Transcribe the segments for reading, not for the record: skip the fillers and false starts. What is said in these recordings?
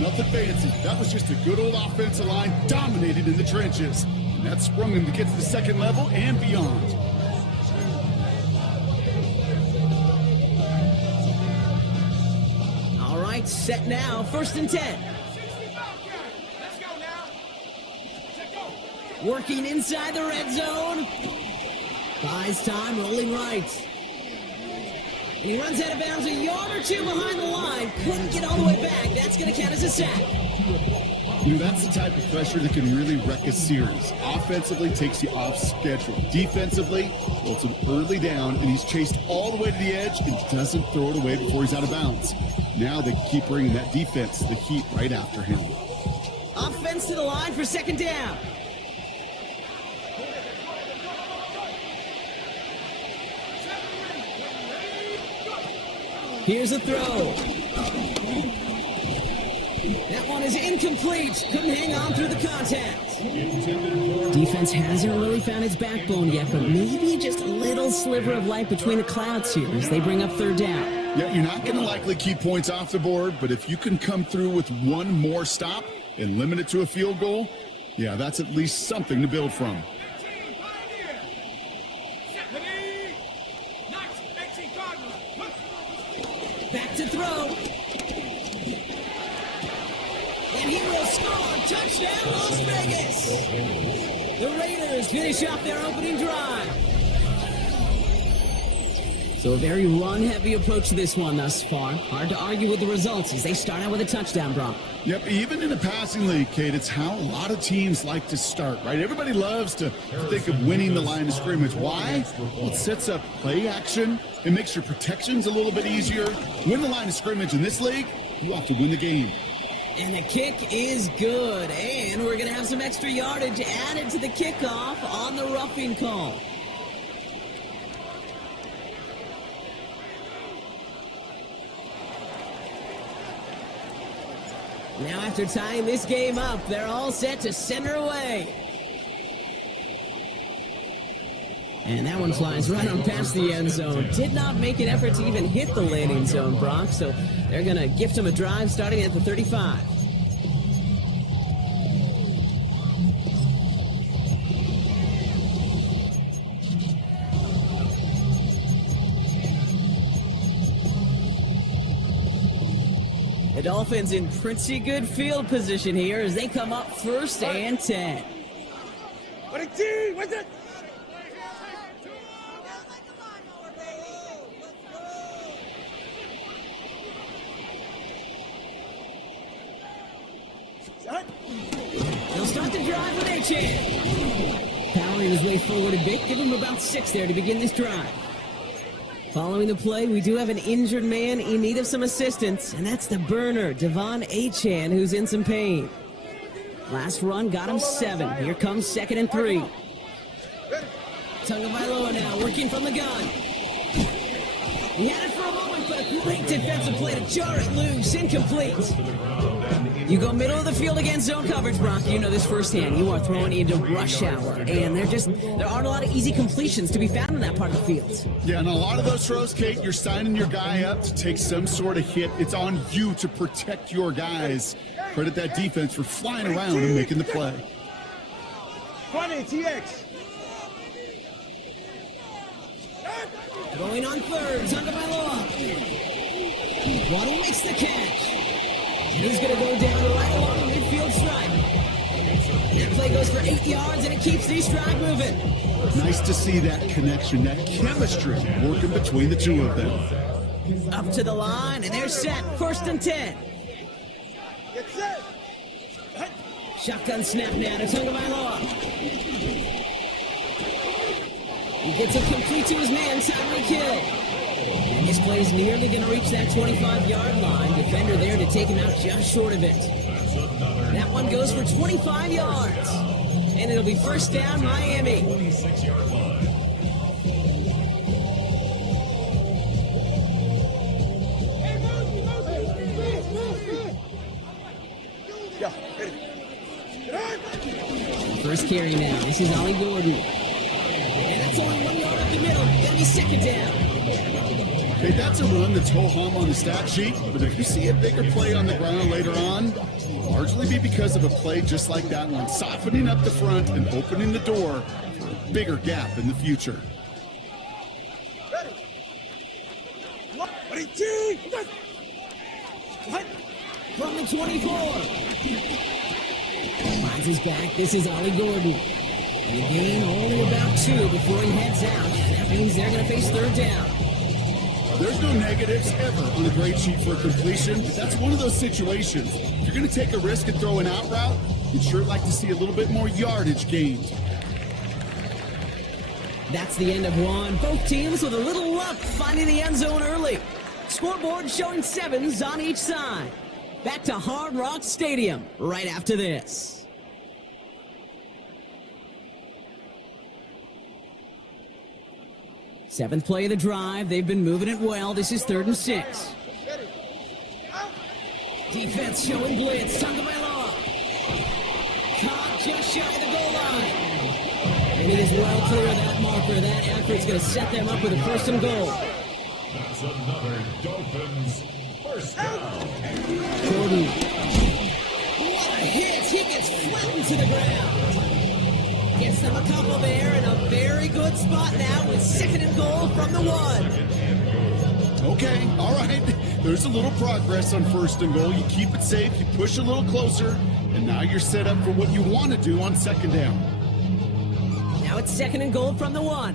nothing fancy. That was just a good old offensive line dominated in the trenches. And that sprung him to get to the second level and beyond. All right, set now, 1st and 10. Working inside the red zone. Buys time, rolling right. And he runs out of bounds a yard or two behind the line. Couldn't get all the way back. That's going to count as a sack. You know, that's the type of pressure that can really wreck a series. Offensively, takes you off schedule. Defensively, well, it's an early down, and he's chased all the way to the edge and doesn't throw it away before he's out of bounds. Now they keep bringing that defense, the heat, right after him. Offense to the line for 2nd down. Here's a throw. That one is incomplete. Couldn't hang on through the contact. Defense hasn't really found its backbone yet, but maybe just a little sliver of light between the clouds here as they bring up 3rd down. Yeah, you're not going to likely keep points off the board, but if you can come through with one more stop and limit it to a field goal, yeah, that's at least something to build from. Back to throw. And he will score. Touchdown, Las Vegas. The Raiders finish off their opening drive. So a very run-heavy approach to this one thus far. Hard to argue with the results as they start out with a touchdown, Brock. Yep, even in a passing league, Kate, it's how a lot of teams like to start, right? Everybody loves to think of winning the line of scrimmage. Why? Well, it sets up play action. It makes your protections a little bit easier. Win the line of scrimmage in this league, you have to win the game. And the kick is good. And we're going to have some extra yardage added to the kickoff on the roughing call. Now after tying this game up, they're all set to send her away. And that one flies right on past the end zone. Did not make an effort to even hit the landing zone, Brock. So they're going to gift him a drive starting at the 35. The Dolphins in pretty good field position here as they come up 1st and 10. What's it? They'll start the drive with H-Chan. Powering his way forward a bit, give him about 6 there to begin this drive. Following the play, we do have an injured man in need of some assistance, and that's the burner, Devon Achane, who's in some pain. Last run got him 7. Here comes 2nd and 3. Tagovailoa now working from the gun. He had it for a moment, but a great defensive play to jar it loose, incomplete. You go middle of the field against zone coverage, Brock. You know this firsthand. You are throwing into rush hour, and there aren't a lot of easy completions to be found in that part of the field. Yeah, and a lot of those throws, Kate, you're signing your guy up to take some sort of hit. It's on you to protect your guys. Credit that defense for flying around and making the play. 20, TX. Going on 3rd, Tagovailoa. Waddle makes the catch. He's going to go down right along the midfield stripe. That play goes for 8 yards, and it keeps the stride moving. Nice to see that connection, that chemistry working between the two of them. Up to the line, and they're set. 1st and 10. Get set. Shotgun snap now to Tagovailoa. He gets it complete to his man, timely kill. And this play is nearly going to reach that 25-yard line. Defender there to take him out just short of it. That one goes for 25 yards. And it'll be 1st down, Miami. 26-yard line. First carry now. This is Ollie Gordon. And that's only 1 yard up the middle. That'll be 2nd down. Okay, that's a run that's ho-hum on the stat sheet, but if you see a bigger play on the ground later on, it'll largely be because of a play just like that one, softening up the front and opening the door for a bigger gap in the future. Ready, T! From the 24. Finds his back. This is Ollie Gordon. And a gain only about 2 before he heads out. That means they're going to face third down. There's no negatives ever on the grade sheet for a completion, but that's one of those situations. If you're going to take a risk and throw an out route, you'd sure like to see a little bit more yardage gained. That's the end of one. Both teams with a little luck finding the end zone early. Scoreboard showing 7s on each side. Back to Hard Rock Stadium right after this. Seventh play of the drive. They've been moving it well. This is 3rd and 6. Defense showing blitz. Tagovailoa. Caught just shy of the goal line. And he is well clear of that marker. That effort's going to set them up with a 1st and goal. That's another Dolphins first down. Jordan. What a hit! He gets flattened to the ground. Gets them a couple there in a very good spot now with 2nd and goal from the 1. Okay, all right. There's a little progress on 1st and goal. You keep it safe, you push a little closer, and now you're set up for what you want to do on 2nd down. Now it's 2nd and goal from the 1.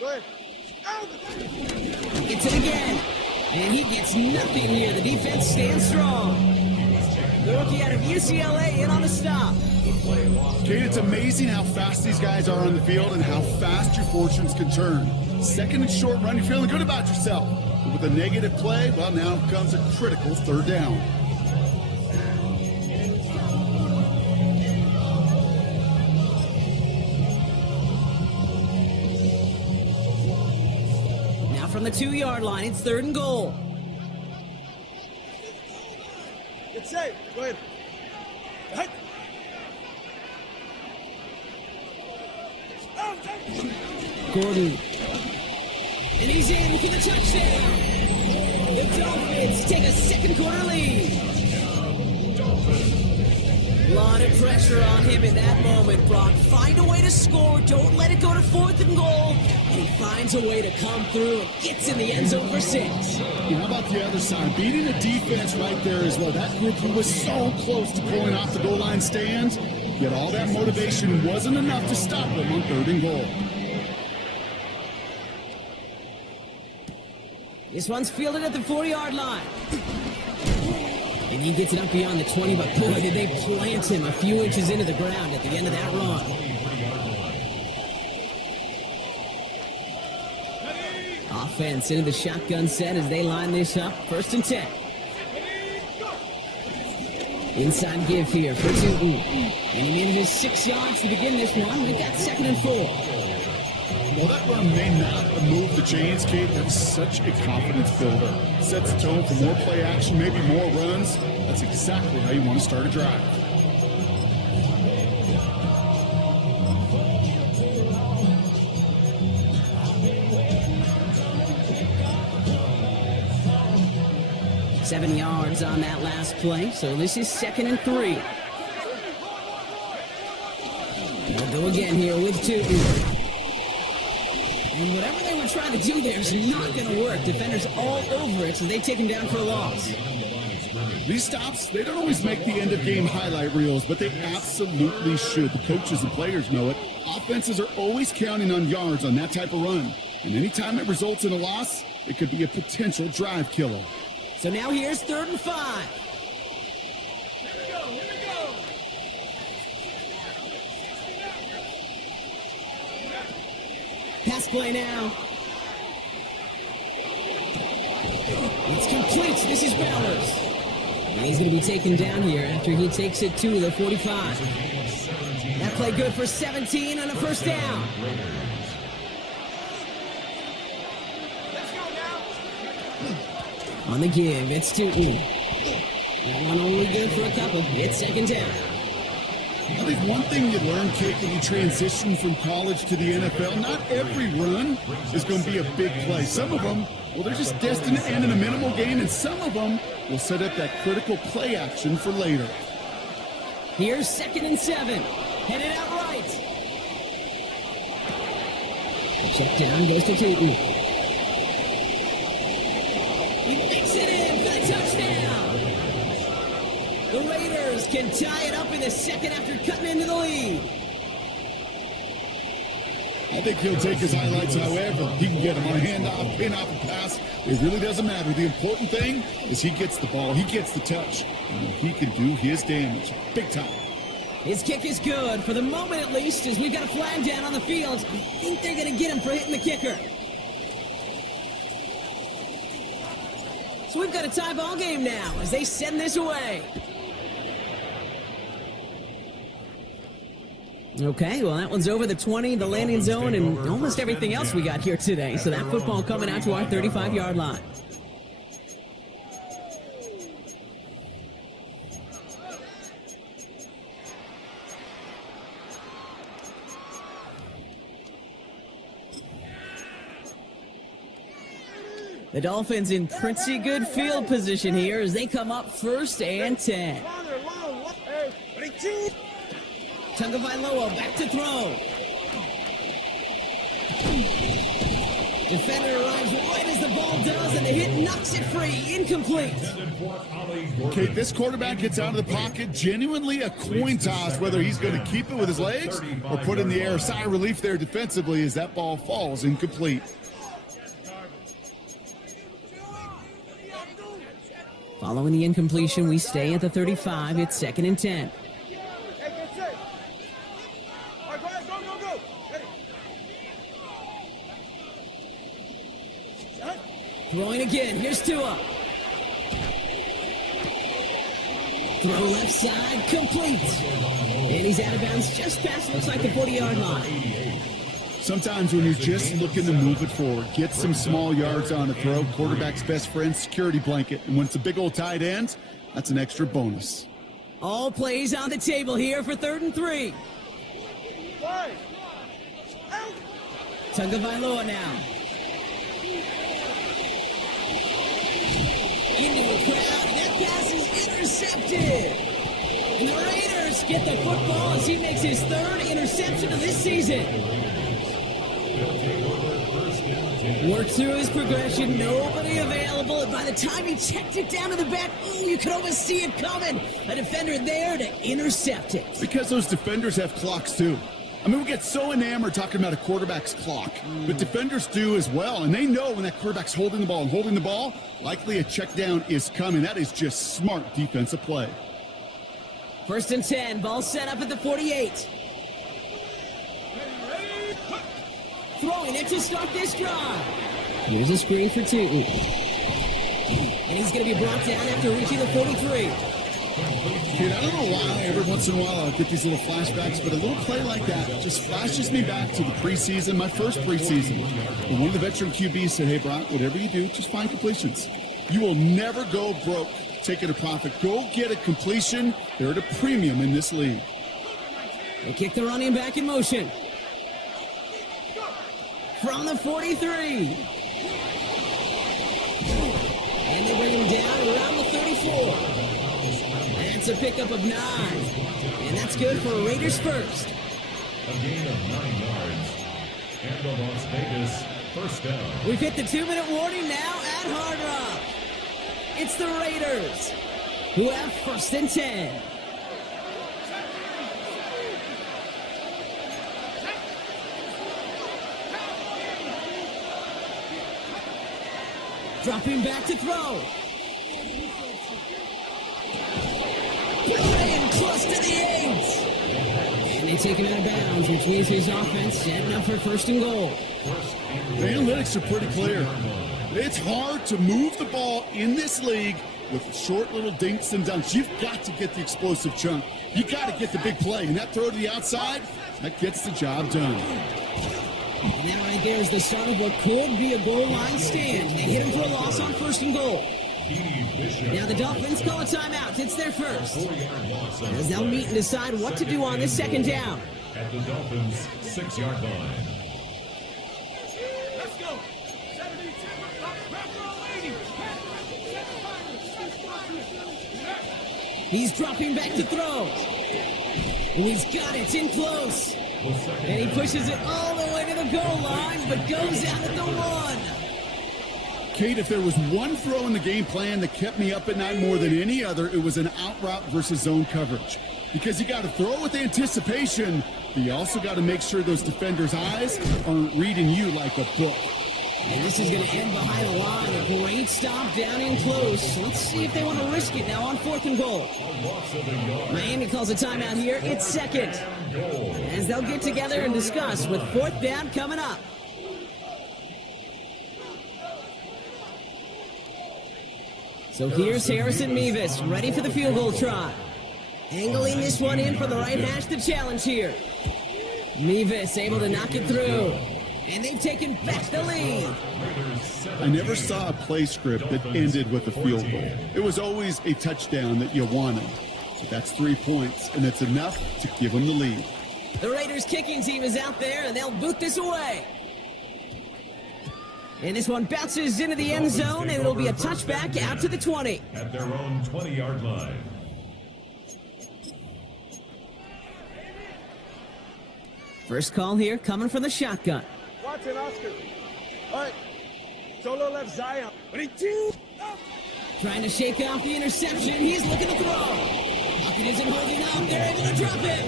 Go ahead. Gets it again. And he gets nothing here. The defense stands strong. The rookie out of UCLA in on the stop. Kate, it's amazing how fast these guys are on the field and how fast your fortunes can turn. 2nd and short run, you're feeling good about yourself. But with a negative play, well, now comes a critical 3rd down. Now from the 2-yard line, it's 3rd and goal. Get safe. Go ahead. Hut. Gordon. And he's in for the touchdown. The Dolphins take a 2nd quarter lead. A lot of pressure on him in that moment, Brock. Find a way to score. Don't let it go to 4th and goal. And he finds a way to come through and gets in the end zone for 6. And how about the other side? Beating the defense right there as well. That group who was so close to pulling off the goal line stand, yet all that motivation wasn't enough to stop them on 3rd and goal. This one's fielded at the 4-yard line. And he gets it up beyond the 20, but boy, did they plant him a few inches into the ground at the end of that run. Offense into the shotgun set as they line this up. 1st and 10. Inside give here for Newton. And he manages 6 yards to begin this one. We've got 2nd and 4. Well, that run may not move the chains, Kate. That's such a confidence builder. Sets the tone for more play action, maybe more runs. That's exactly how you want to start a drive. Seven yards on that last play, so this is 2nd and 3. They'll go again here with 2. And whatever they were trying to do there is not going to work. Defenders all over it, so they take him down for a loss. These stops, they don't always make the end-of-game highlight reels, but they absolutely should. The coaches and players know it. Offenses are always counting on yards on that type of run. And anytime it results in a loss, it could be a potential drive killer. So now here's 3rd and 5. Pass play now. It's complete. This is Bowers. And he's going to be taken down here after he takes it to the 45. That play good for 17 on a 1st down. On the give, it's Newton. That one only good for a couple. It's 2nd down. I think one thing you learn, Kate, when you transition from college to the NFL, not every run is going to be a big play. Some of them, well, they're just destined to end in a minimal gain, and some of them will set up that critical play action for later. Here's 2nd and 7. Headed out right. Check down goes to Tootin. He makes it in for the touchdown. The Raiders can tie it up in the second after cutting into the lead. I think he'll take his highlights however he can get them on a handoff, pin off, a pass. It really doesn't matter. The important thing is he gets the ball, he gets the touch, and he can do his damage big time. His kick is good, for the moment at least, as we've got a flag down on the field. I think they're going to get him for hitting the kicker. So we've got a tie ball game now as they send this away. Okay, well, that one's over the 20, the landing zone, and almost everything else we got here today. So that football coming out to our 35-yard line. The Dolphins in pretty good field position here as they come up 1st and 10. Tagovailoa back to throw. Defender arrives right as the ball does, and the hit knocks it free. Incomplete. Okay, this quarterback gets out of the pocket, genuinely a coin toss, whether he's going to keep it with his legs or put it in the air. Sigh of relief there defensively as that ball falls incomplete. Following the incompletion, we stay at the 35. It's 2nd and 10. Throwing again. Here's Tua. Throw left side, complete. And he's out of bounds just past, looks like the 40-yard line. Sometimes when you're just looking to move it forward, get some small yards on a throw, quarterback's best friend, security blanket. And when it's a big old tight end, that's an extra bonus. All plays on the table here for 3rd and 3. Tagovailoa now. Into a crowd, and that pass is intercepted. And the Raiders get the football as he makes his 3rd interception of this season. Worked through his progression, nobody available, and by the time he checked it down to the back, you could almost see it coming. A defender there to intercept it. Because those defenders have clocks too. I mean, we get so enamored talking about a quarterback's clock, but defenders do as well, and they know when that quarterback's holding the ball and holding the ball, likely a check down is coming. That is just smart defensive play. 1st and 10, ball set up at the 48. Throwing it to start this drive. Here's a screen for Tootin. And he's going to be brought down after reaching the 43. Dude, I don't know why every once in a while I get these little flashbacks, but a little play like that just flashes me back to the preseason, my first preseason. And one of the veteran QBs said, hey, Brock, whatever you do, just find completions. You will never go broke taking a profit. Go get a completion. They're at a premium in this league. They kick the running back in motion. From the 43. And they bring him down around the 34. That's a pickup of 9. And that's good for Raiders first. A gain of 9 yards. And the Las Vegas first down. We've hit the 2-minute warning now at Hard Rock. It's the Raiders who have 1st and 10. Dropping back to throw. Playing close to the 8. And they take him out of bounds, which means his offense setting up for 1st and goal. The analytics are pretty clear. It's hard to move the ball in this league with short little dinks and dunks. You've got to get the explosive chunk. You got to get the big play. And that throw to the outside, that gets the job done. And that right there is the start of what could be a goal line stand. They hit him for a loss on 1st and goal. Now the Dolphins call a timeout. It's their first. 4-yard loss on As they'll meet and decide what to do on this second down. at the Dolphins' 6-yard line. Let's go. 72. He's dropping back to throw. And he's got it in close. And he pushes it all the way to the goal line, but goes out at the 1. Kate, if there was one throw in the game plan that kept me up at night more than any other, it was an out route versus zone coverage. Because you got to throw with anticipation, but you also got to make sure those defenders' eyes aren't reading you like a book. And this is going to end behind the line. A great stop down in close. Let's see if they want to risk it now on 4th and goal. Miami calls a timeout here. It's second. As they'll get together and discuss with 4th down coming up. So here's Harrison Mevis, ready for the field goal try. Angling this one in from the right hash, the challenge here. Mevis able to knock it through. And they've taken back the lead. I never saw a play script that ended with a field goal. It was always a touchdown that you wanted. So that's 3 points, and it's enough to give them the lead. The Raiders kicking team is out there, and they'll boot this away. And this one bounces into the end zone, and it'll be a touchback out to the 20. At their own 20-yard line. First call here coming from the shotgun. Watson, Oscar. All right. Solo left Zion. 22. Trying to shake off the interception. He's looking to throw. Pocket isn't holding up. They're able to drop it.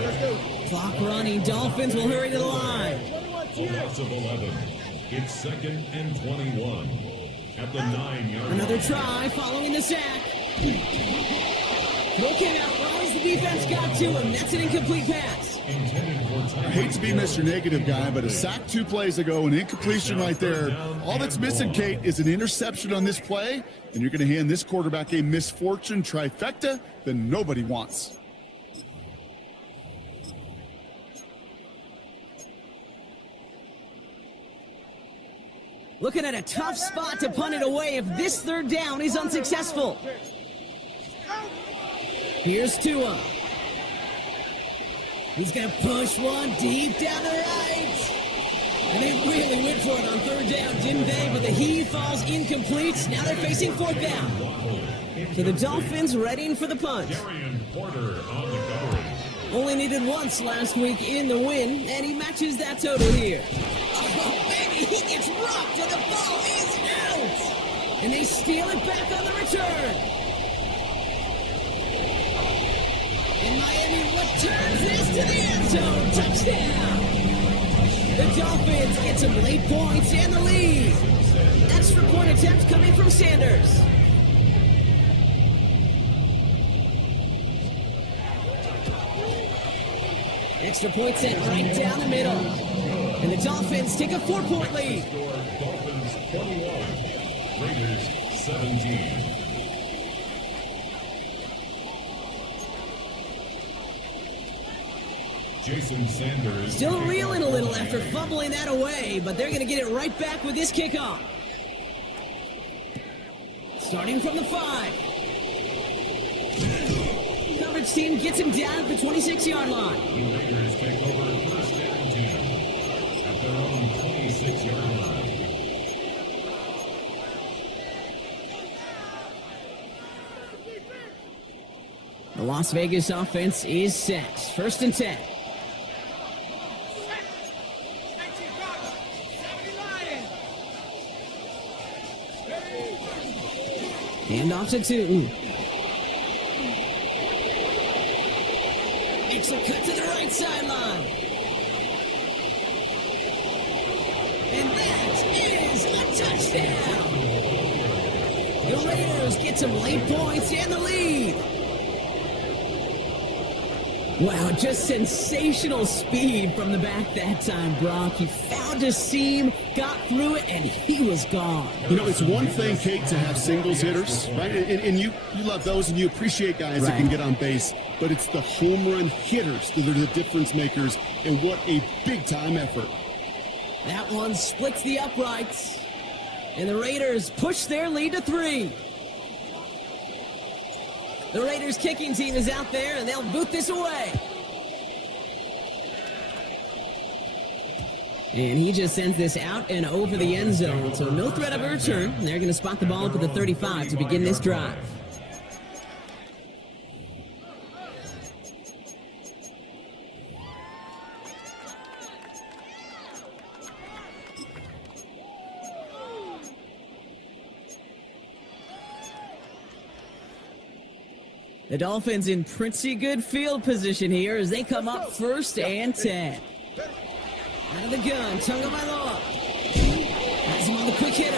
Let's go. Clock running. Dolphins will hurry to the line. A loss of 11. It's 2nd and 21. At the 9-yard line. Another try following the sack. Looking out. Rise the defense got to him. That's an incomplete pass. I hate to be Mr. Negative guy, but a sack 2 plays ago, an incompletion right there. All that's missing, Kate, is an interception on this play, and you're going to hand this quarterback a misfortune trifecta that nobody wants. Looking at a tough spot to punt it away if this 3rd down is unsuccessful. Here's Tua. He's going to push one deep down the right. And they really went for it on 3rd down, didn't they? But the heave falls incomplete. Now they're facing 4th down. So the Dolphins readying for the punt. Darian Porter on the coverage. Only needed once last week in the win, and he matches that total here. Oh, baby, he gets rocked, and the ball is out. And they steal it back on the return. And Miami returns this to the end zone. Touchdown! The Dolphins get some late points and the lead. Extra point attempts coming from Sanders. Extra point set right down the middle. And the Dolphins take a 4-point lead. Dolphins 21. Raiders 17. Jason Sanders. Still reeling a little after fumbling that away, but they're going to get it right back with this kickoff. Starting from the 5. Coverage team gets him down at the 26-yard line. The Raiders take over 1st and 10 at their own 26-yard line. The Las Vegas offense is set. 1st and 10. Hand off to Tootin. Makes a cut to the right sideline. And that is a touchdown. The Raiders get some late points and the lead. Wow, just sensational speed from the back that time, Brock. He found a seam, got through it, and he was gone. You know, it's one thing, Kate, to have singles hitters, right? And you love those, and you appreciate guys that can get on base. But it's the home run hitters that are the difference makers, and what a big-time effort. That one splits the uprights, and the Raiders push their lead to 3. The Raiders kicking team is out there, and they'll boot this away. And he just sends this out and over the end zone, so no threat of a return. They're going to spot the ball up at the 35 to begin this drive. The Dolphins in pretty good field position here as they come up 1st and 10. Out of the gun, Tagovailoa. Has him on the quick hitter.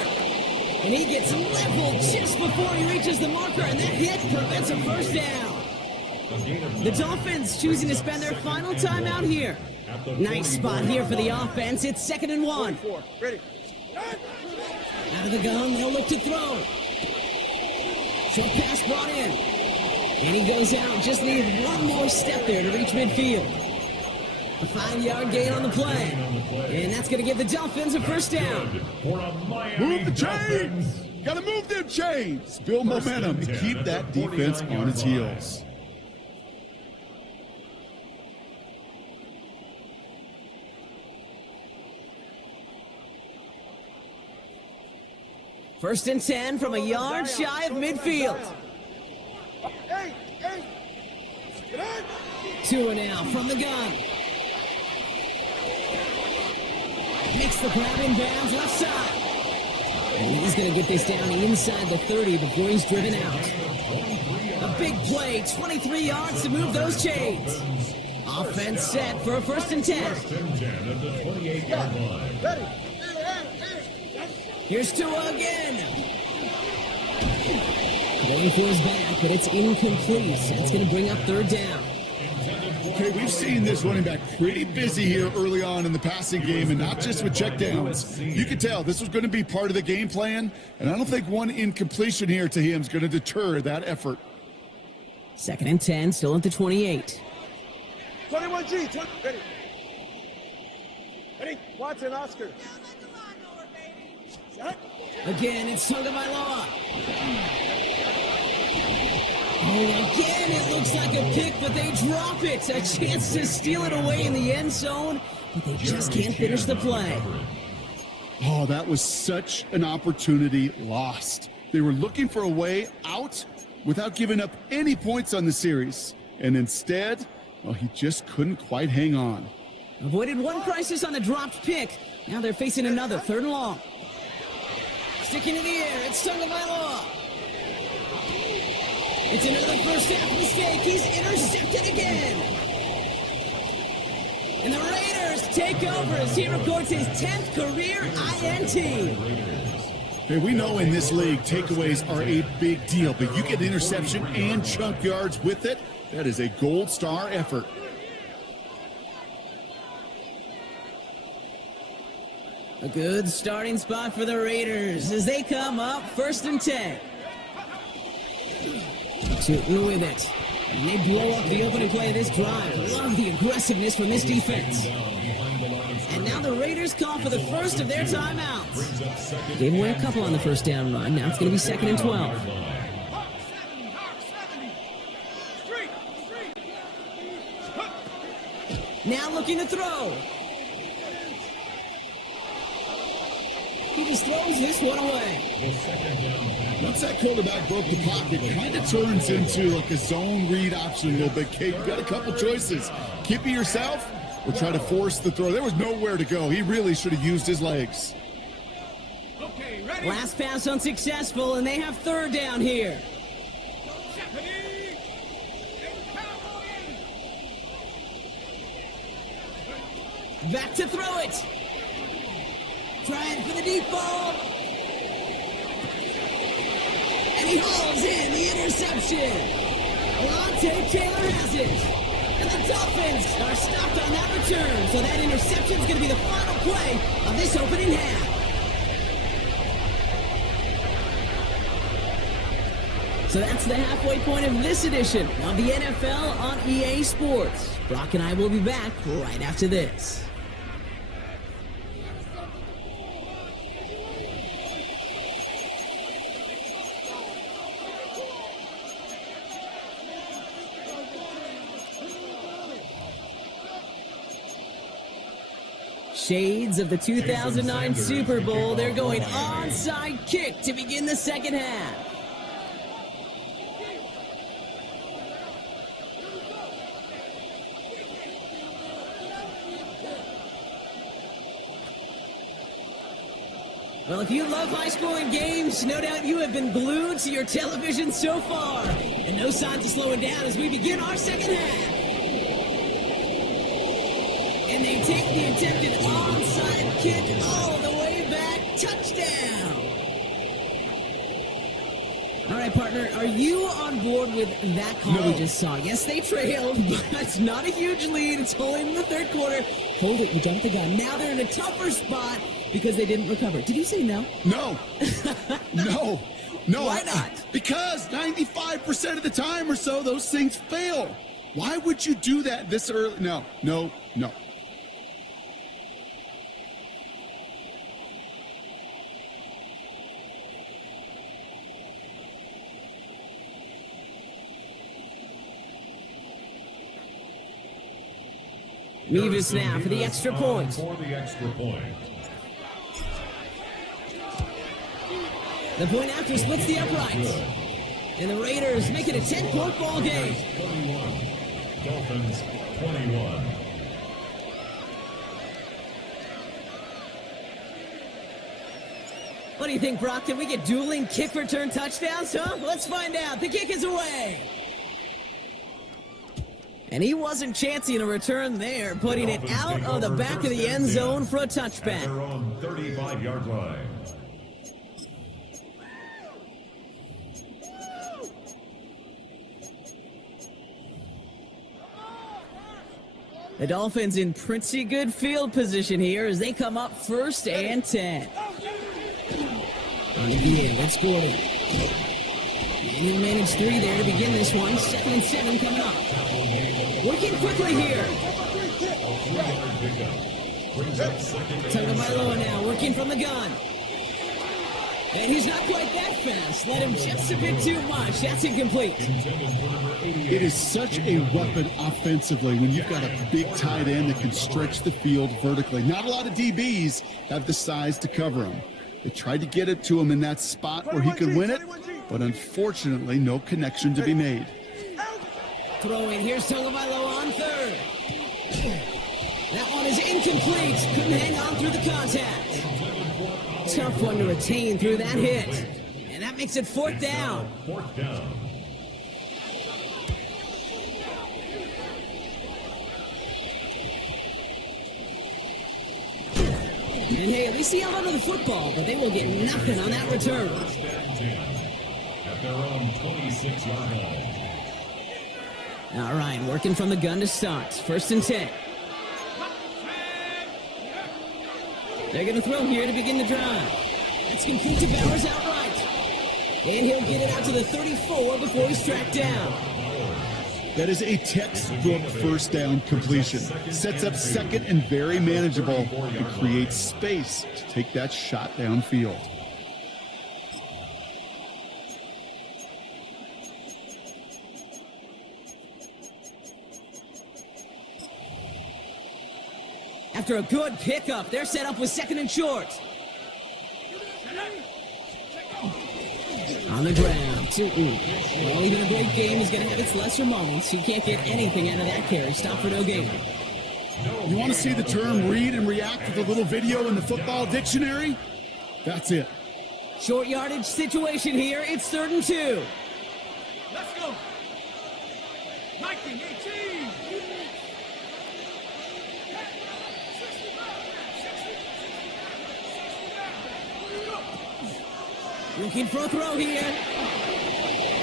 And he gets leveled just before he reaches the marker, and that hit prevents a first down. The Dolphins choosing to spend their final time out here. Nice spot here for the offense. It's 2nd and 1. Out of the gun, they'll look to throw. Short pass brought in. And he goes out, just needed one more step there to reach midfield. A 5-yard gain on the play. And that's going to give the Dolphins a first down. Move the chains! Gotta move them chains! Build momentum and keep that defense on its heels. First and 10 from a yard shy of midfield. 2 now from the gun. Makes the grab in bounds left side. And he's going to get this down inside the 30 before he's driven out. A big play, 23 yards to move those chains. Offense set for a 1st and 10. Here's Tua again. Going for his back, but it's incomplete. That's going to bring up 3rd down. Okay, we've seen this running back pretty busy here early on in the passing game, and not just with checkdowns. You could tell this was going to be part of the game plan, and I don't think one incompletion here to him is going to deter that effort. 2nd and 10, still at the 28. 21G, ready. Ready, Watson, Oscar. Again, it's Tagovailoa. Oh, again, it looks like a pick, but they drop it. A chance to steal it away in the end zone, but they just can't finish the play. Oh, that was such an opportunity lost. They were looking for a way out without giving up any points on the series. And instead, well, he just couldn't quite hang on. Avoided one crisis on the dropped pick. Now they're facing another 3rd and long. Sticking in the air, it's Tagovailoa. It's another first half mistake. He's intercepted again. And the Raiders take over as he records his 10th career INT. Hey, we know in this league, takeaways are a big deal, but you get interception and chunk yards with it. That is a gold star effort. A good starting spot for the Raiders as they come up 1st and 10. Shooting with it. And they blow up the opening play of this drive. Love the aggressiveness from this defense. And now the Raiders call for the first of their timeouts. Gave away a couple on the first down run. Now it's going to be 2nd and 12. Now looking to throw. He just throws this one away. Once that quarterback broke the pocket, it kind of turns into like a zone read option a little bit. Kate, you've got a couple choices. Keep it yourself or try to force the throw. There was nowhere to go. He really should have used his legs. Okay, ready. Last pass unsuccessful, and they have 3rd down here. Back to throw it. Trying for the deep ball. And he hauls in the interception. Lante Taylor has it. And the Dolphins are stopped on that return. So that interception is going to be the final play of this opening half. So that's the halfway point of this edition of the NFL on EA Sports. Brock and I will be back right after this. Shades of the 2009 Super Bowl. They're going onside kick to begin the second half. Well, if you love high-scoring games, no doubt you have been glued to your television so far. And no signs of slowing down as we begin our second half. And they take the attempted onside kick all the way back. Touchdown! All right, partner, are you on board with that call we just saw? Yes, they trailed, but it's not a huge lead. It's only in the third quarter. Hold it, you jumped the gun. Now they're in a tougher spot because they didn't recover. Did you say no? No. No. Why not? Because 95% of the time or so, those things fail. Why would you do that this early? No. Mevis now for the extra point. For the extra point. The point after splits the uprights. And the Raiders make it a 10-point ball game. 31. Dolphins 21. What do you think, Brock? Can we get dueling kick return touchdowns, huh? Let's find out. The kick is away. And he wasn't chancing a return there, putting it out of the back of the end zone for a touchback. They're on 35-yard line. The Dolphins in pretty good field position here as they come up 1st and 10. On the begin, let's Gordon. And he'll manage 3 there to begin this one. 2nd and 7 coming up. Working quickly here. Tagovailoa now working from the gun. And he's not quite that fast. Let him just a bit too much. That's incomplete. It is such a weapon offensively when you've got a big tight end that can stretch the field vertically. Not a lot of DBs have the size to cover him. They tried to get it to him in that spot where he could win it, but unfortunately, no connection to be made. Throwing, here's Tagovailoa on 3rd. That one is incomplete. Couldn't hang on through the contact. Tough one to retain through that hit. And that makes it 4th down. 4th down. And hey, at least he held onto the football, but they will get nothing on that return. At their own 26-yard line. All right, working from the gun to start. 1st and 10. They're going to throw here to begin the drive. That's complete to Bowers outright. And he'll get it out to the 34 before he's tracked down. That is a textbook 1st down completion. Sets up 2nd and very manageable and creates space to take that shot downfield. After a good pickup, they're set up with 2nd and short. On the ground, well, even a great game is going to have its lesser moments. You can't get anything out of that carry. Stop for no gain. You want to see the term read and react with a little video in the football dictionary? That's it. Short yardage situation here. It's 3rd and 2. Let's go. 19, 18. Looking for a throw here.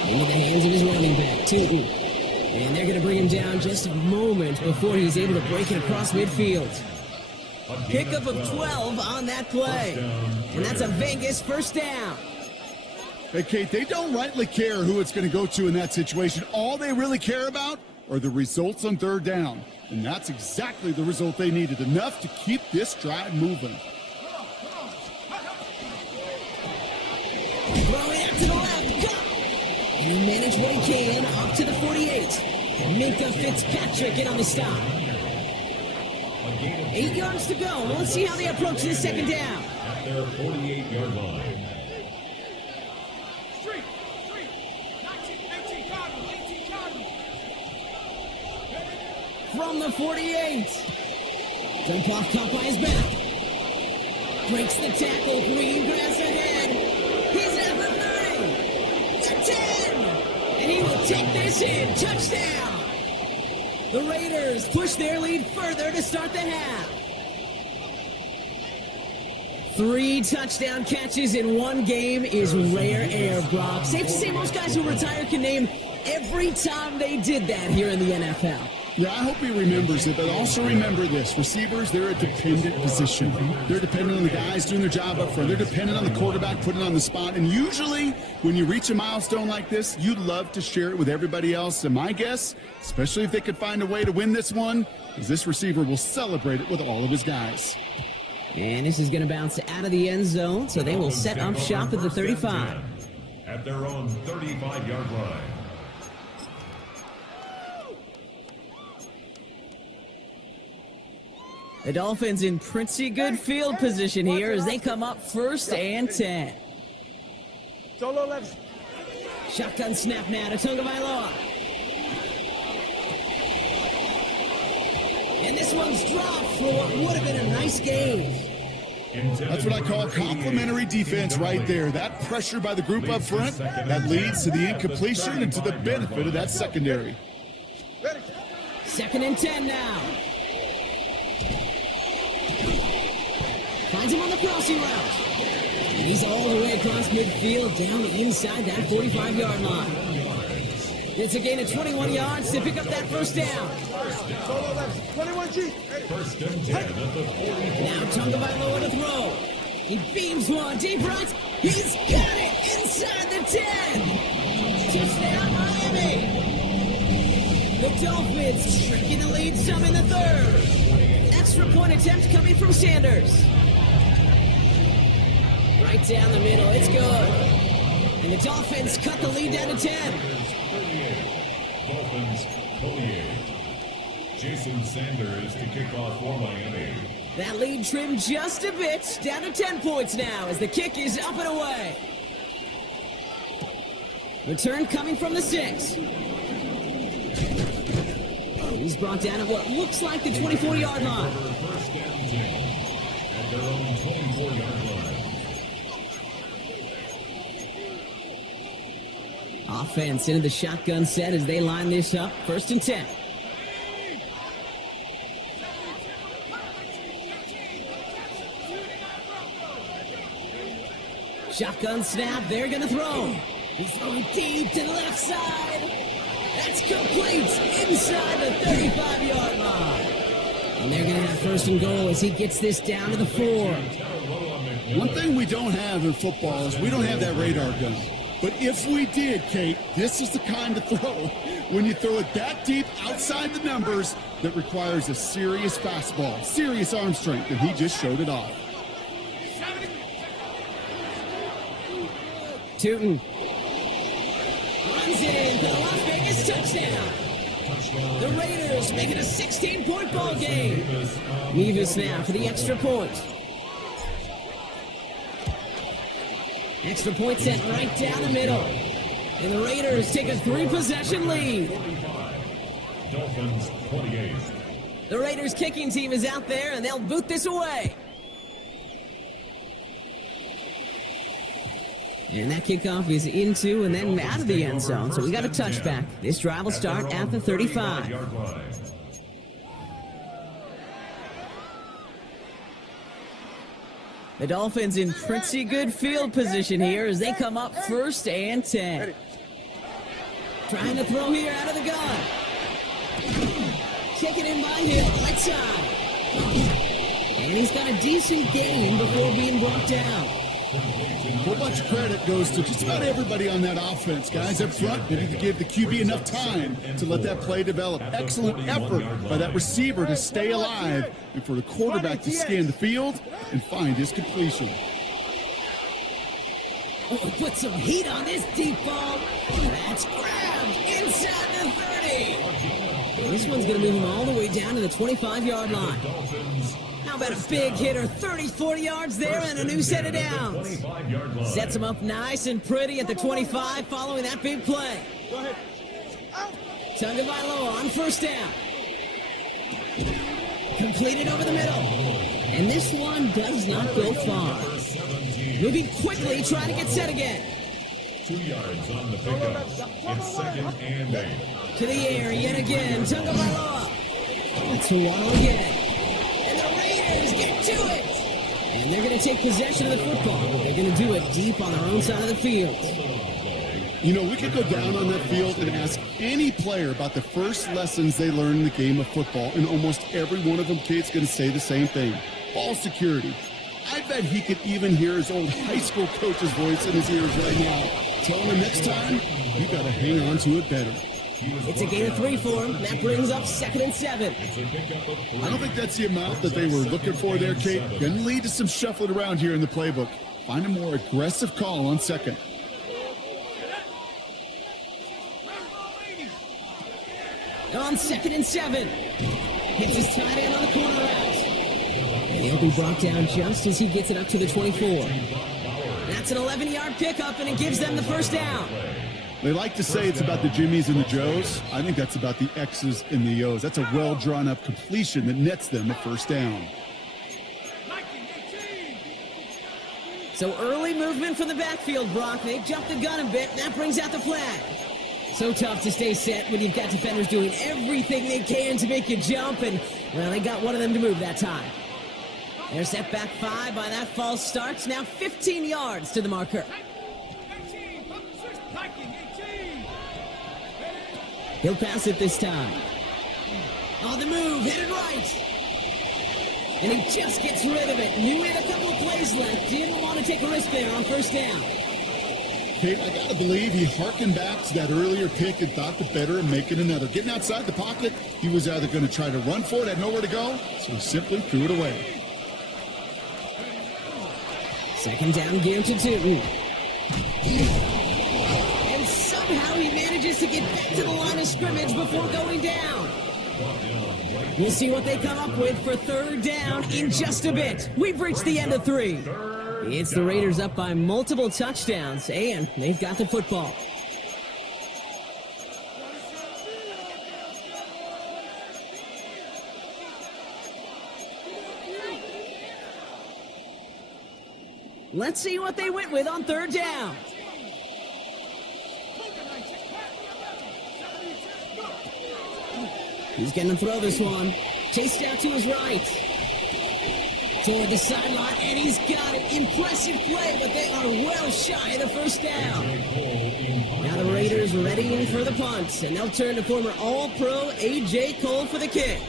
Into the hands of his running back, too. And they're going to bring him down just a moment before he's able to break it across midfield. Pickup of 12 on that play. And that's a Vegas 1st down. Hey, Kate, they don't rightly care who it's going to go to in that situation. All they really care about are the results on 3rd down. And that's exactly the result they needed. Enough to keep this drive moving. Throwing out to the left. Go! And he managed what he can up to the 48. Minka Fitzpatrick in on the stop. A gain of 8 yards to go. Well, let's see how they approach this second down. at their 48-yard line. Street. 19 Cardinals. 18 Cardinals. From the 48. Dunkoff caught by his back. Breaks the tackle. Green grass ahead. He's at the 30. The 10. And he will take this in. Touchdown. The Raiders push their lead further to start the half. 3 touchdown catches in one game is rare air, Brock. Safe to say most guys who retire can name every time they did that here in the NFL. Yeah, I hope he remembers it, but also remember this. Receivers, they're a dependent position. They're dependent on the guys doing their job up front. They're dependent on the quarterback putting it on the spot. And usually, when you reach a milestone like this, you'd love to share it with everybody else. And my guess, especially if they could find a way to win this one, is this receiver will celebrate it with all of his guys. And this is going to bounce out of the end zone, so they will set up shop at the 35. At their own 35-yard line. The Dolphins in pretty good field position here as they come up 1st and 10. Solo left. Shotgun snap now to Tagovailoa. And this one's dropped for what would have been a nice game. That's what I call complimentary defense right there. That pressure by the group up front, that leads to the incompletion and to the benefit of that secondary. 2nd and 10 now. Finds him on the crossing route. And he's all the way across midfield down inside that 45-yard line. It's a gain of 21 yards to pick up that 1st down. Solo left. 21G. 1st and 10 at the 40. Now Tagovailoa to throw. He beams one deep right. He's got it inside the 10. Touchdown Miami. The Dolphins shrinking the lead some in the 3rd. Extra point attempt coming from Sanders. Right down the middle, it's good. And the Dolphins cut the lead down to 10. 38. Dolphins 48. Jason Sanders to kick off for Miami. That lead trimmed just a bit, down to 10 points now as the kick is up and away. Return coming from the 6. He's brought down at what looks like the 24-yard line. 1st and 10 at their own 24-yard line. Offense into the shotgun set as they line this up. 1st and 10. Shotgun snap. They're going to throw. He's throwing deep to the left side. That's complete inside the 35-yard line. And they're going to have 1st and goal as he gets this down to the 4. One thing we don't have in football is we don't have that radar gun. But if we did, Kate, this is the kind of throw, when you throw it that deep outside the numbers, that requires a serious fastball, serious arm strength, and he just showed it off. Tootin runs it in for the Las Vegas touchdown. The Raiders make it a 16-point ball game. Nevis now for the extra point. Extra point set right down the middle. And the Raiders take a 3-possession lead. Dolphins 28. The Raiders kicking team is out there and they'll boot this away. And that kickoff is into and then out of the end zone. So we got a touchback. This drive will start at the 35. The Dolphins in pretty good field position here as they come up 1st and 10. Trying to throw here out of the gun. Taken in by him, right side. And he's got a decent gain before being brought down. A whole bunch of credit goes to just about everybody on that offense. Guys up front didn't give the QB enough time to let that play develop. Excellent effort by that receiver to stay alive and for the quarterback to scan the field and find his completion. Oh, put some heat on this deep ball. That's grabbed inside the 30. This one's going to move him all the way down to the 25-yard line. Dolphins. How about a big hitter? 40 yards there and a new set of downs. 25-yard line. Sets him up nice and pretty at the 25 following that big play. Go ahead. Out. Tagovailoa on first down. Completed over the middle. And this one does not go far. Moving quickly, trying to get set again. 2 yards on the pickup. It's 2nd and 8. To the air yet again. Tagovailoa. That's a waddle again. And the Raiders get to it. And they're going to take possession of the football. They're going to do it deep on their own side of the field. You know, we could go down on that field and ask any player about the first lessons they learned in the game of football, and almost every one of them kids going to say the same thing. Ball security. I bet he could even hear his old high school coach's voice in his ears right now, telling him next time, you got to hang on to it better. It's a gain of 3 for him. That brings up 2nd and 7. I don't think that's the amount that they were looking for there, Kate. Going to lead to some shuffling around here in the playbook. Find a more aggressive call on 2nd. On 2nd and 7. Hits his tight end on the corner route. And he'll be brought down just as he gets it up to the 24. That's an 11-yard pickup, and it gives them the first down. They like to say it's about the Jimmies and the Joes. I think that's about the X's and the O's. That's a well-drawn-up completion that nets them a first down. So early movement from the backfield, Brock. They jumped the gun a bit, and that brings out the flag. So tough to stay set when you've got defenders doing everything they can to make you jump, and, well, they got one of them to move that time. They're set back 5 by that false start. Now 15 yards to the marker. He'll pass it this time. On the move, headed right. And he just gets rid of it. Knew he had a couple of plays left. Didn't want to take a risk there on first down. Kate, I got to believe he harkened back to that earlier pick and thought the better of making another. Getting outside the pocket, he was either going to try to run for it, had nowhere to go, so he simply threw it away. 2nd down, gear to 2. And somehow he manages to get back to the line of scrimmage before going down. We'll see what they come up with for 3rd down in just a bit. We've reached the end of 3. It's the Raiders up by multiple touchdowns, and they've got the football. Let's see what they went with on 3rd down. He's going to throw this one. Chased out to his right. Toward the sideline, and he's got it. Impressive play, but they are well shy of the first down. Now the Raiders readying for the punt, and they'll turn to former All-Pro A.J. Cole for the kick.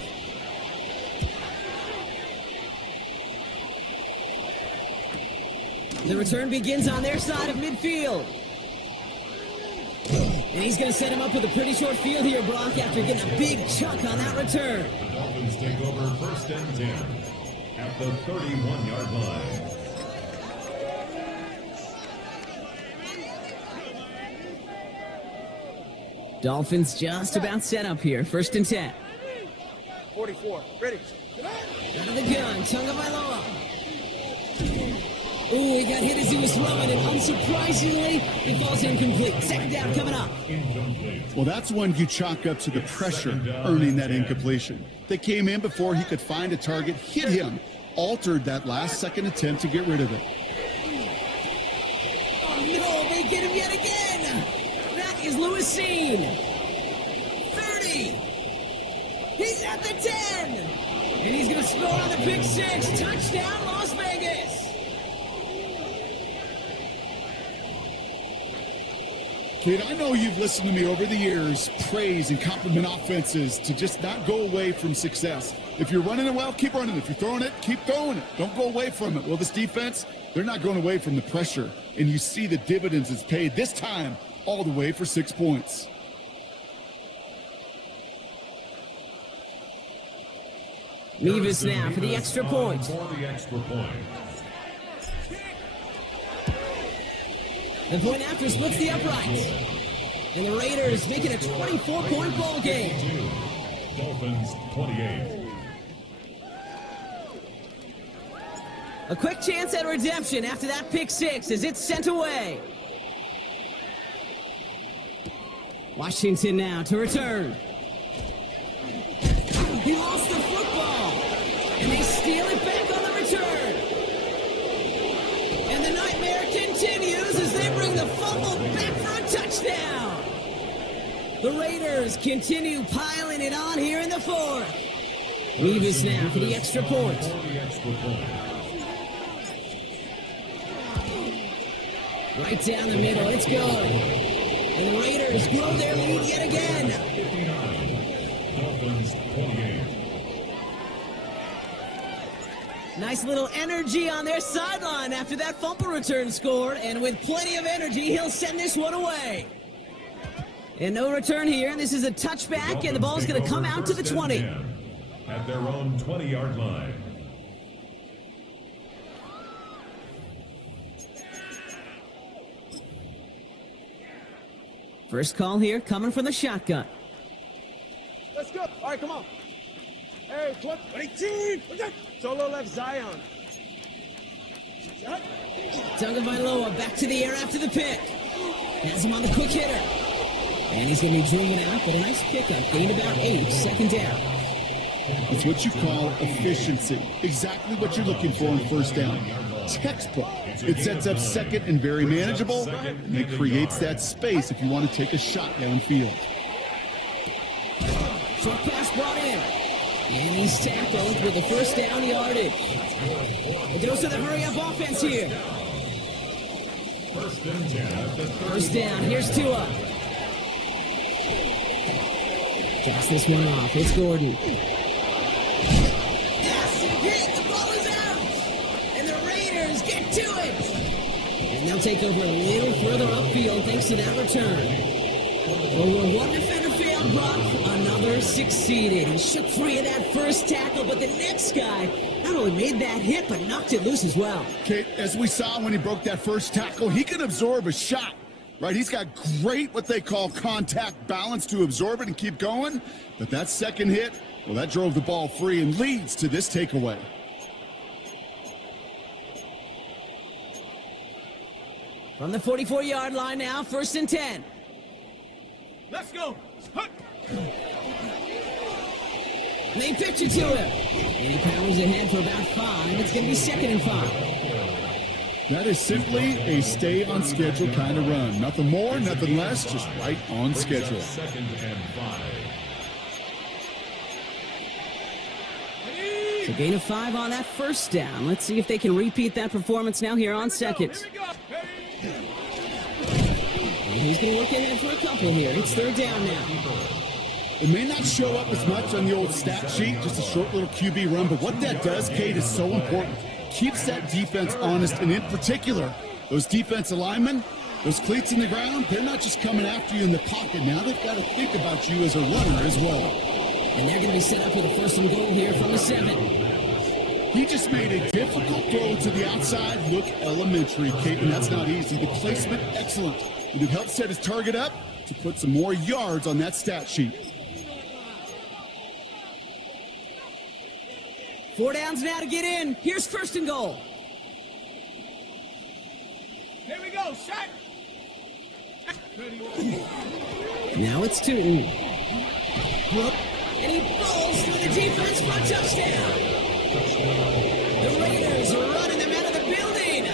The return begins on their side of midfield. And he's going to set him up with a pretty short field here, Brock, after getting a big chunk on that return. Dolphins take over 1st and 10 at the 31-yard line. Dolphins just about set up here. 1st and 10. 44. Ready. Out of the gun, Tagovailoa. Ooh, he got hit as he was throwing, and unsurprisingly, he falls incomplete. 2nd down coming up. Well, that's one you chalk up to the pressure earning that incompletion. They came in before he could find a target, hit him, altered that last-second attempt to get rid of it. Oh, no, they get him yet again. That is Lewisine. 30. He's at the 10. And he's going to score on the pick 6. Touchdown, Las Vegas. Kid, I know you've listened to me over the years praise and compliment offenses to just not go away from success. If you're running it well, keep running it. If you're throwing it, keep throwing it. Don't go away from it. Well, this defense, they're not going away from the pressure. And you see the dividends it's paid this time all the way for 6 points. Mevis now for the extra point. For the extra point. The point after splits the uprights. And the Raiders make it a 24-point ball game. Dolphins 28. A quick chance at redemption after that pick six as it's sent away. Washington now to return. He lost the football, and they steal it back on the return. And the nightmare continues as they bring the fumble back for a touchdown. The Raiders continue piling it on here in the fourth. Revis now for the extra point. Right down the middle, it's good. And the Raiders grow their lead yet again. 59. Dolphins 28. Nice little energy on their sideline after that fumble return scored. And with plenty of energy, he'll send this one away. And no return here. This is a touchback, and the ball's going to come out to the 20. At their own 20-yard line. First call here coming from the shotgun. Let's go. All right, come on. Hey, 22. Solo left Zion. Shut. Tagovailoa back to the air after the pick. Has him on the quick hitter. And he's going to be driven out, but a nice pickup. Gained about 8, second down. It's what you call efficiency. Exactly what you're looking for on first down. Textbook. It sets up second and very manageable, and it creates that space if you want to take a shot downfield. Short pass brought in. And he's tackled with the first down yardage. It goes to the hurry-up offense here. First down. Here's Tua. Drops this one off. It's Gordon. Yes! Hit! The ball is out! And the Raiders get to it! And they'll take over a little further upfield thanks to that return. But where one defender failed, Brock, another succeeded. He shook free of that first tackle, but the next guy not only made that hit, but knocked it loose as well. Okay, as we saw when he broke that first tackle, he can absorb a shot. Right, he's got great what they call contact balance to absorb it and keep going. But that second hit, well, that drove the ball free and leads to this takeaway. From the 44-yard line now, 1st and 10. Let's go. Hut. And they pitch it to him. And he powers ahead for about 5. It's going to be 2nd and 5. That is simply a stay-on-schedule kind of run. Nothing more, nothing less, just right on schedule. 2nd and 5. So gain of 5 on that first down. Let's see if they can repeat that performance now here on second. And he's going to look ahead for a couple here. It's 3rd down now. It may not show up as much on the old stat sheet, just a short little QB run, but what that does, Kate, is so important. Keeps that defense honest, and in particular, those defensive linemen, those cleats in the ground, they're not just coming after you in the pocket. Now they've got to think about you as a runner as well. And they're going to be set up with a 1st and goal here from the 7. He just made a difficult throw to the outside look elementary, Kate, and that's not easy. The placement, excellent. And it helped set his target up to put some more yards on that stat sheet. 4 downs now to get in. Here's 1st and goal. Here we go. Shot. Now it's Tootin. And he balls through the defense for a touchdown. The Raiders are running them out of the building.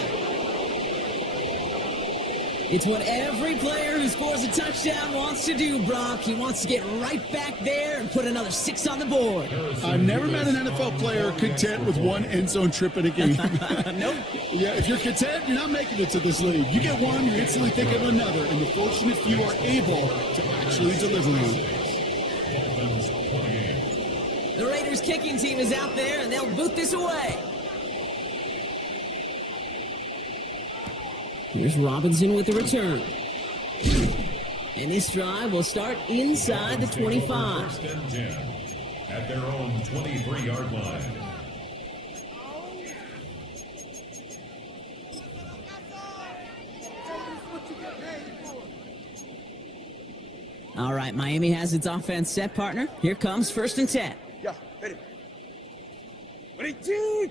It's what every player who scores a touchdown wants to do, Brock. He wants to get right back there and put another 6 on the board. I've never met an NFL player content with one end zone trip in a game. Nope. Yeah, if you're content, you're not making it to this league. You get one, you instantly think of another, and the fortunate few are able to actually deliver on it. The Raiders kicking team is out there, and they'll boot this away. Here's Robinson with the return. And this drive will start inside the 25. 1st and 10 at their own 23-yard line. All right, Miami has its offense set, partner. Here comes 1st and 10. Yeah, ready. Ready, two,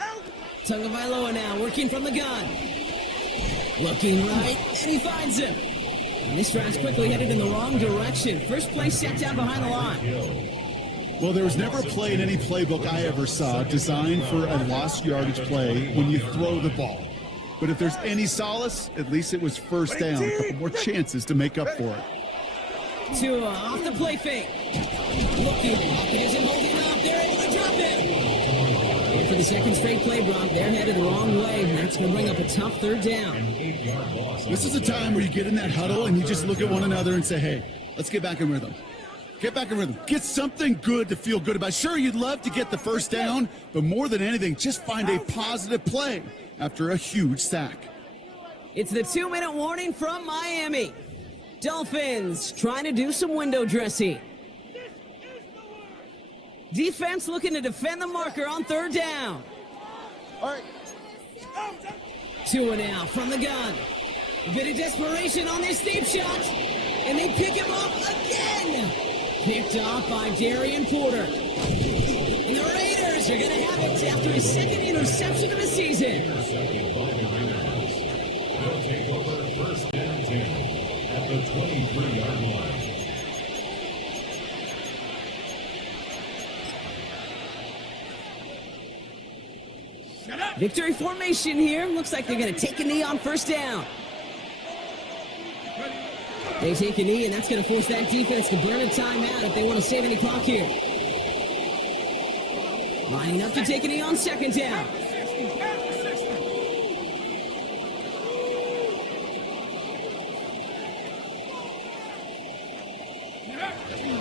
out. Tagovailoa now working from the gun. Looking right, and he finds him. And this drive's quickly headed in the wrong direction. First play set down behind the line. Well, there was never a play in any playbook I ever saw designed for a lost yardage play when you throw the ball. But if there's any solace, at least it was first down. A couple more chances to make up for it. Tua off the play fake. Looking, pocket isn't holding up. They're able to drop it. And for the second straight play, Brock, they're headed the wrong way, and that's going to bring up a tough 3rd down. This is a time where you get in that huddle and you just look at one another and say, hey, let's get back in rhythm. Get back in rhythm. Get something good to feel good about. Sure, you'd love to get the first down, but more than anything, just find a positive play after a huge sack. It's the 2-minute warning from Miami. Dolphins trying to do some window dressing. Defense looking to defend the marker on 3rd down. All right. Tua now from the gun. A bit of desperation on this deep shot. And they pick him up again. Picked off by Darian Porter. And the Raiders are going to have it after his 2nd interception of the season. They'll take over 1st and 10 at the 23-yard line. Victory formation here. Looks like they're going to take a knee on 1st down. They take a knee, and that's going to force that defense to burn a timeout if they want to save any clock here. Lining up to take a knee on 2nd down.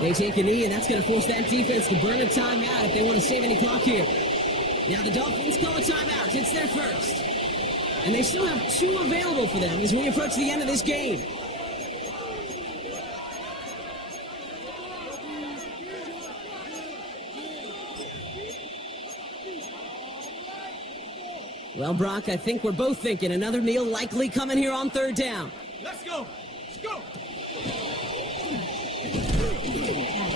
They take a knee, and that's going to force that defense to burn a timeout if they want to save any clock here. Now the Dolphins call a timeout. It's their first. And they still have 2 available for them as we approach the end of this game. Well, Brock, I think we're both thinking another kneel likely coming here on 3rd down. Let's go. Let's go.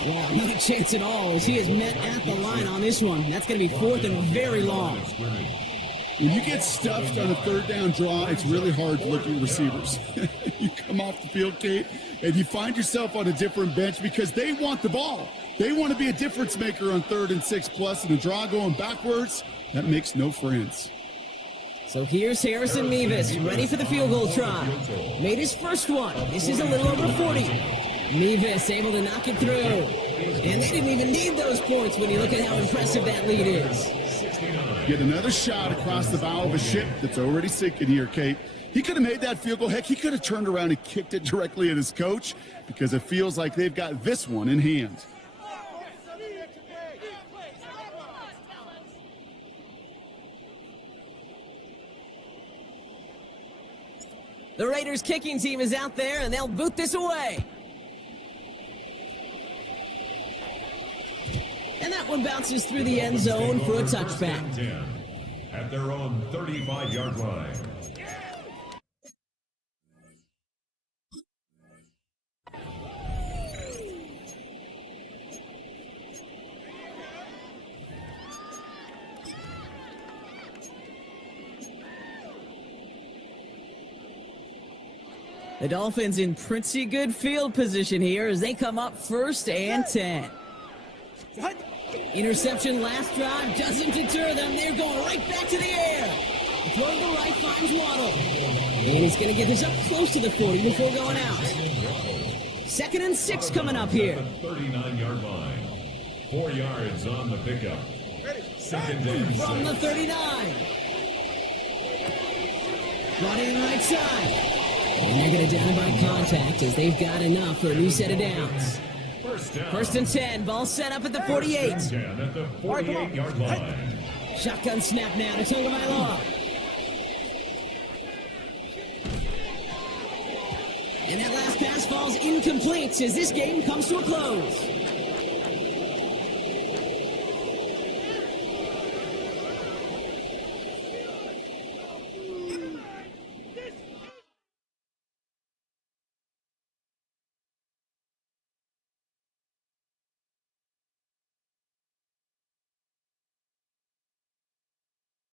Wow, not a chance at all as he is met at the line on this one. That's going to be 4th and very long. When you get stuffed on a 3rd down draw, it's really hard to look at your receivers. You come off the field, Kate, and you find yourself on a different bench because they want the ball. They want to be a difference maker on 3rd and 6+, and a draw going backwards, that makes no friends. So here's Harrison Mevis, ready for the field goal try. Made his first one. This is a little over 40. Mevis able to knock it through. And they didn't even need those points when you look at how impressive that lead is. Get another shot across the bow of a ship that's already sinking here, Kate. He could have made that field goal. Heck, he could have turned around and kicked it directly at his coach because it feels like they've got this one in hand. The Raiders kicking team is out there, and they'll boot this away. And that one bounces through the end zone for a touchback. 10 at their own 35-yard line. The Dolphins in pretty good field position here as they come up 1st and 10. Interception last drive doesn't deter them. They're going right back to the air. Throw to the right finds Waddle. And he's going to get this up close to the 40 before going out. 2nd and 6 coming up here. 39-yard line. 4 yards on the pickup. 2nd and 6. From the 39. Running right side. And they're going to down by contact as they've got enough for a new set of downs. 1st and 10, ball set up at the 48. 10 at the 48-yard line. Shotgun snap now to Tagovailoa. And that last pass falls incomplete as this game comes to a close.